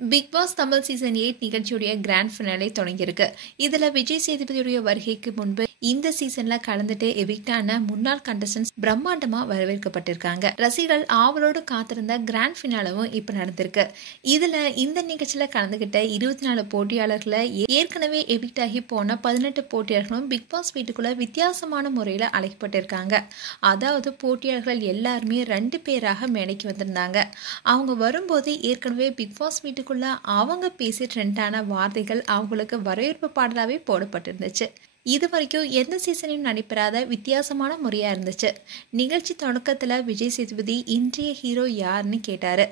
Big pass Tamil season 8 நிகழ்ச்சியுடைய grand finale தொடங்கியிருக்கு. இதுல விஜய் சேதுபதியுடைய வருகைக்கு முன்பு இந்த சீசன்ல கலந்துட்டு எவிக்டான முன்னாள் கண்டஸ்டன்ஸ் பிரம்மாண்டமா வரவேற்கப்பட்டிருக்காங்க. ரசிகர்கள் ஆவலோடு காத்திருந்த கிராண்ட் ஃபினாலவும் இப்ப நடந்திருக்கு. இதுல இந்த நிகழ்ச்சியில கலந்துகிட்ட 24 போட்டியாளர்களை ஏற்கனவே எவிக்ட் ஆகி போன 18 போட்டியாளர்களும் பிக் பாஸ் வீட்டுக்குள்ள வித்தியாசமான முறையில அழைக்கப்பட்டிருக்காங்க. அதாவது போட்டியாளர்கள் எல்லாருமே 2 பேராக மேடைக்கு வந்திருந்தாங்க. அவங்க வரும்போது ஏற்கனவே பிக் பாஸ் வீட்டுக்குள்ள அவங்க பேசி ட்ரெண்டான வார்த்தைகள் அவங்களுக்கு வரவேற்பு பாடலாவே போடப்பட்டிருந்துச்சு. இது வரைக்கும் எந்த சீசனையும் நடைபெறாத வித்தியாசமான முறையா இருந்துச்சு. நிகழ்ச்சி தொடக்கத்துல விஜய் சேதுபதி இன்றைய ஹீரோ யாருன்னு கேட்டாரு.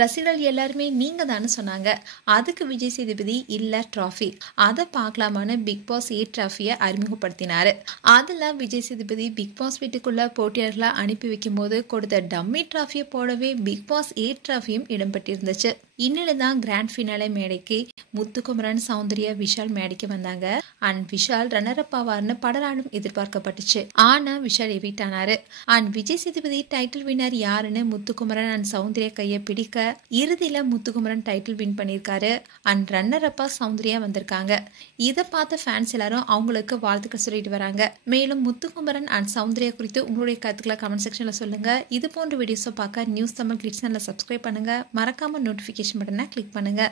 ரசிகர்கள் எல்லாருமே நீங்க தானே சொன்னாங்க. அதுக்கு விஜய் சேதுபதி இல்ல டிராஃபி, அதை பார்க்கலாமான்னு பிக் பாஸ் 8 டிராஃபியை அறிமுகப்படுத்தினாரு. அதுல விஜய் சேதுபதி பிக் பாஸ் வீட்டுக்குள்ள போட்டியாளர்களை அனுப்பி வைக்கும் போது கொடுத்த டம்மி டிராஃபியை போடவே பிக் பாஸ் 8 டிராஃபியும் இடம்பெற்றிருந்துச்சு. இன்னில்தான் கிராண்ட் ஃபினாலே மேடைக்கு முத்துக்குமரன், சௌந்தர்யா, விஷால் மேடைக்கு வந்தாங்க. அண்ட் விஷால் ரன்னர்-அப் ஆவார்னு படராலும் எதிர்பார்க்கப்பட்டுச்சு. ஆனா விஷால் எவிக்ட் ஆனாரு. And Vijay Sethupathi title winner யாருன்னு முத்துக்குமரன் அண்ட் சௌந்தர்யா கையை பிடிக்க இறுதியில முத்துக்குமரன் டைட்டில் வின் பண்ணிருக்காரு. அண்ட் ரன்னர்-அப்பா சௌந்தர்யா வந்திருக்காங்க. இதை பார்த்த ஃபேன்ஸ் எல்லாரும் அவங்களுக்கு வாழ்த்துக்கள் சொல்லிட்டு வராங்க. மேலும் முத்துக்குமரன் அண்ட் சௌந்தர்யா குறித்து உங்களுடைய கருத்துக்களை கமெண்ட் செக்ஷன்ல சொல்லுங்க. இது போன்ற வீடியோஸை பார்க்க நியூஸ் தமிழ் கிளிட்ஸ் சேனலை சப்ஸ்கிரைப் பண்ணுங்க. மறக்காம நோட்டிபிகேஷன் பட்டனை கிளிக் பண்ணுங்க.